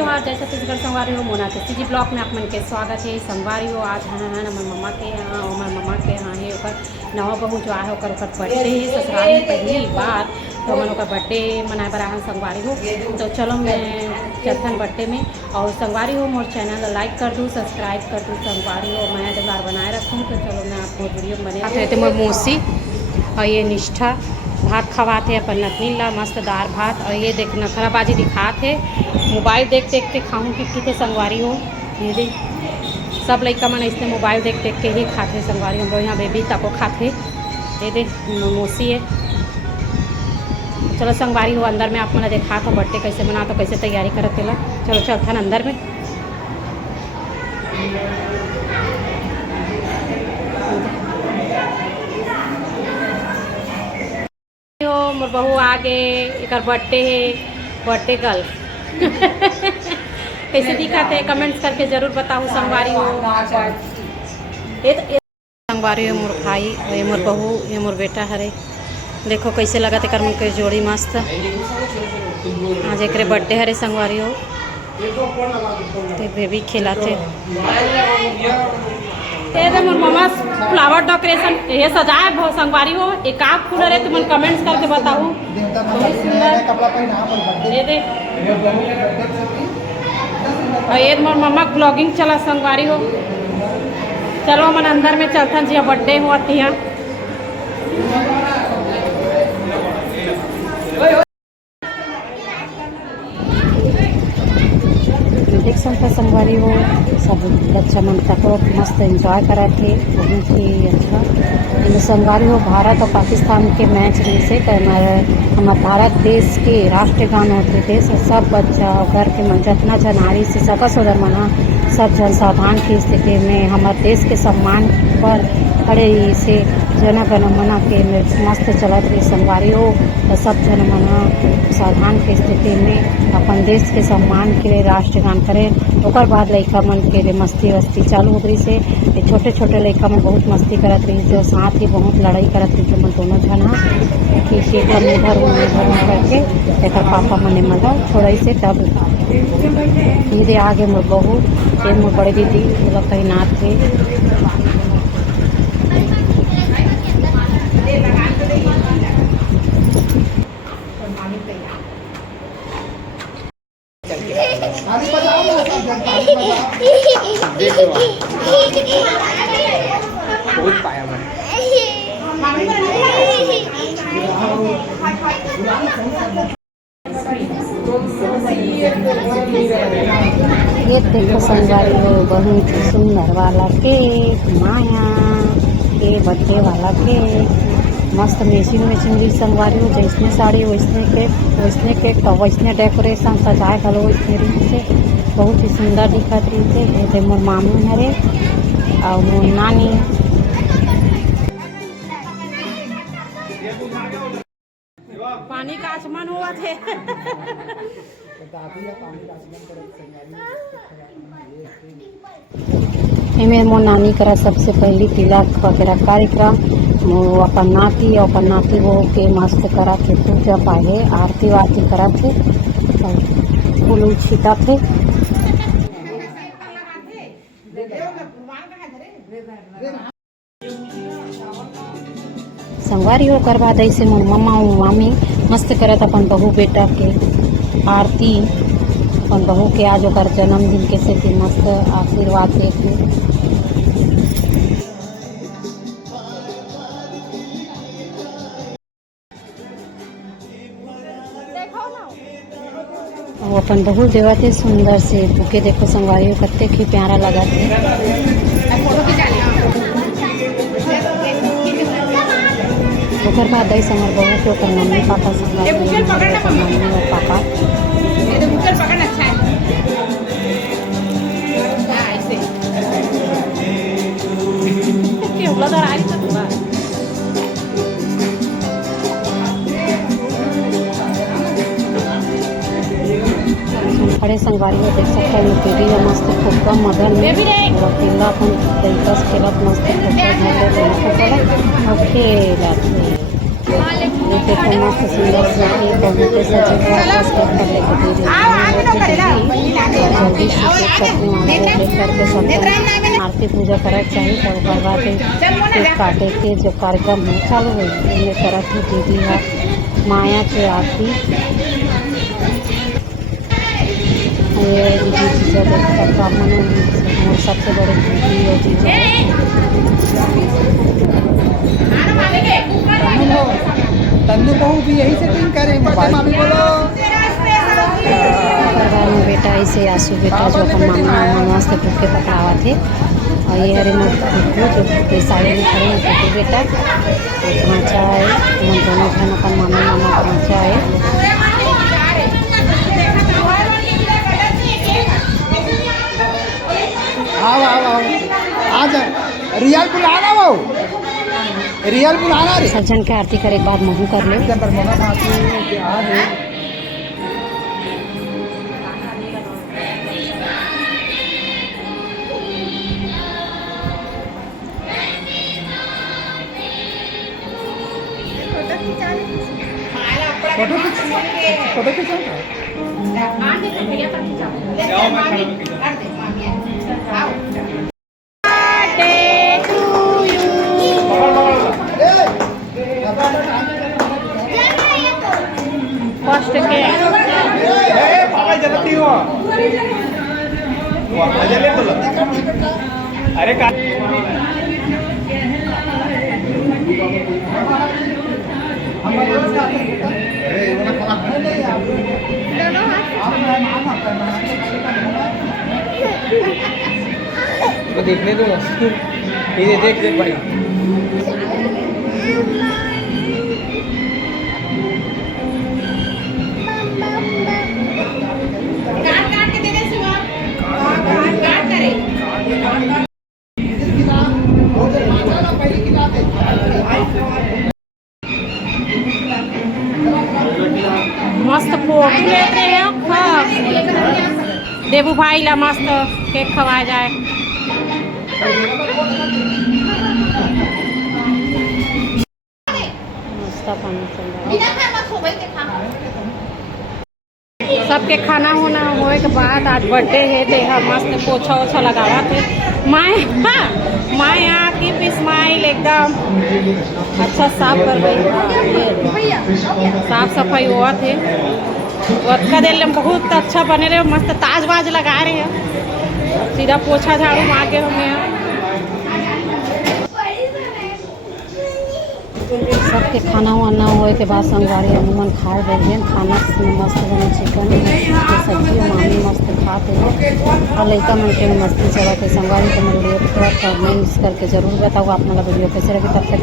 जोहार जय छत्तीसगढ़ संगवारी हो मोना के जी ब्लॉक में आप मन के स्वागत है। संगवारी हो आज हाँ हमार मम्मा के यहाँ और हमार मम्मा के यहाँ है ओकर नवा बहू जो आहे ओकर बर्थडे है ससुराल में पहली बार। तो मन ओकर बर्थडे मनाए बर आहन संगवारी हो। तो चलो मैं चलथन बर्थडे में और संगवारी हो मोर चैनल लाइक कर दूँ सब्सक्राइब कर दूँ संगवारी हो मैं बार बनाए रखूँ। तो चलो मैं आपको वीडियो बने थे मोर मौसी और ये निष्ठा भात खवाते अपन नतनी ला मस्त दार भात और ये देख नखराबाजी दिखाते मोबाइल देख देख के खाऊँ कि थे संगवारी हो। ये देख सब लड़का मन इसने मोबाइल देख देख के ही खाते संगवारी। हम लोग यहाँ बेबी तको खाते। ये देख मौसी है। चलो संगवारी हो अंदर में आप मैंने देखा तो बर्थडे कैसे बना तो कैसे तैयारी करते ला। चलो चलता अंदर में। मोर बहू आगे एक बर्थडे है बर्थडे गर्ल कैसे दिखाते हैं कमेंट्स करके ज़रूर बताऊँ संगवारी हो। ये संगवारी हो मोर भाई ये मोर बहू ये मोर बेटा हरे। देखो कैसे लगा थे कर के जोड़ी मस्त आज एक बर्थडे हरे संगवारी हो। तो बेबी खिलाते मोर मम्मा फ्लावर डेकोरेशन ये सजाए बहुत संगवारी हो। एक आग फूल रहे तुम कमेंट्स करके बताऊँ बहुत सुंदर। ये देख ये मोर मम्मा ब्लॉगिंग चला संगवारी हो। चलो मन अंदर में चलता जी बर्थडे हुआ यहाँ। देख सकता संगवारी हो सब बच्चा मन तक मस्त एंजॉय करा थे बहुत ही अच्छा। इन संगवारी हो भारत और पाकिस्तान के मैच से हमारे भारत देश के राष्ट्रीय गान होते थे। सब बच्चा घर के मन जितना जनारी से सबका सोदर मना सब जन सावधान की स्थिति में हमारे देश के सम्मान पर खड़े से जन गण मना के मस्त चलत रही संगवारी हो। तो सब जन मना सावधान की स्थिति में अपन देश के सम्मान के लिए राष्ट्रीय गान करें। ओकर बाद लड़का मन के लिए मस्ती वस्ती चालू हो रही से छोटे छोटे लड़का मन बहुत मस्ती करत रही जो साथ ही बहुत लड़ाई करत रही जो मन दोनों जना कि शेखर में घर करके एक पापा मने मजा छोड़ाई से तब ये आगे मोर बहू ये मोर बड़ी दीदी मतलब तैनात थे। बहुत पाया मैं ये देखो संगवारी हो बहुत सुंदर वाला केक माया के बर्थडे वाला केक मस्त मैचिंग भी संगवारी हो। जैसने साड़ी वैसने केक तो वैसने डेकोरेशन सजाए गलो वैसने रीत से बहुत ही सुंदर दिखत रही थे। मोर मामू हरे और मोर नानी पानी का आचमन हुआ थे इमें मोर नानी करा सबसे पहली तिलक वगैरह कार्यक्रम अपन नाती और अपन नाती वो के मस्त करा थे पूजा पाए आरती वारती करा थे फूल छीटा थे। संगवारी हो करवा दई से मोर मम्मा और मामी मस्त करत अपन बहू बेटा के आरती अपन बहू के आज ओकर जन्मदिन के से मस्त आशीर्वाद देके वो अपन बहू देवा थे सुंदर से बुके देखो संगवारी हो कत्ते ही प्यारा लगा थे। ओकर बाद दई समर बहू के ओकर मम्मी पापा मम्मी और पापा बड़े संगवारी में देख सकते हैं बेबी है मस्त फुग्गा मदन और पिल्ला अपन दस खेलत मस्त फुग्गा खेला देखो मस्त सुंदर से बहुत सजे बड़ी सी केक कटने वाला है, लेकर के सब आरती पूजा करे चाहिए। तब ओकर बाद केक काटे के जो कार्यक्रम है चालू है ये करत है दीदी है माया के आरती। ये दीदी जीजा देखकर ब्राह्मण और सबसे बड़े दीदी है जीजा। तन्नू बहू भी यही सेटिंग करे मामी बोलो। में बेटा ऐसे आंसू बेटा जो अपन मामा वास्ते भूखे पकड़ावा थे और ये हरे मत जो भूखे साड़ी में खड़े हैं छोटे बेटा भांचा है दोनों बहन अपन मामा मामा का भांचा है। आओ आओ आओ आ जा रियल बुलाना वो रियल बुलाना रे सज्जन के आरती करे के बाद महू कर ले। फोटो खींचा फर्स्ट के अरे का तो देखने दो ये देख देख भाई काट के दे दे शिवा काट करे मस्त फोटो लेते हैं देवू भाई ला मस्त केक खवाया जाए। नाश्ता पानी चल रहा है सबके खाना होना होए के बाद आज बर्थडे है देहा मस्त पोछा ओछा लगावा थे माए आके पे स्माइल एकदम अच्छा साफ कर गई साफ सफाई हुआ थे वक्का दिल बहुत अच्छा बने रहे मस्त ताज वाज लगा रहे हैं सीधा पोछा झाड़ू मार के हमें सबके खाना वाना होए के बाद संगवारी अमूमन खाए बैठे खाना मस्त बने चिकन सब्जी मामी मस्त खाते हैं और लड़का मन के मस्ती चला के संगवारी को वीडियो थोड़ा मिस करके जरूर बताओ आप वीडियो कैसे लगे तब तक